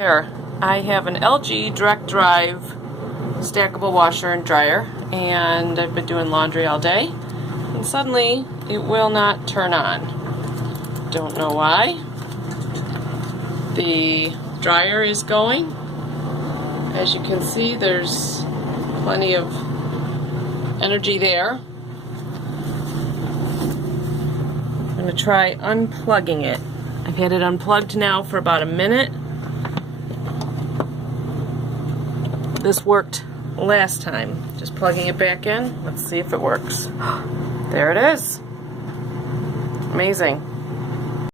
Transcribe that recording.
There, I have an LG direct drive stackable washer and dryer, and I've been doing laundry all day, and suddenly it will not turn on. Don't know why. The dryer is going. As you can see, there's plenty of energy there. I'm going to try unplugging it. I've had it unplugged now for about a minute. This worked last time. Just plugging it back in. Let's see if it works. There it is. Amazing.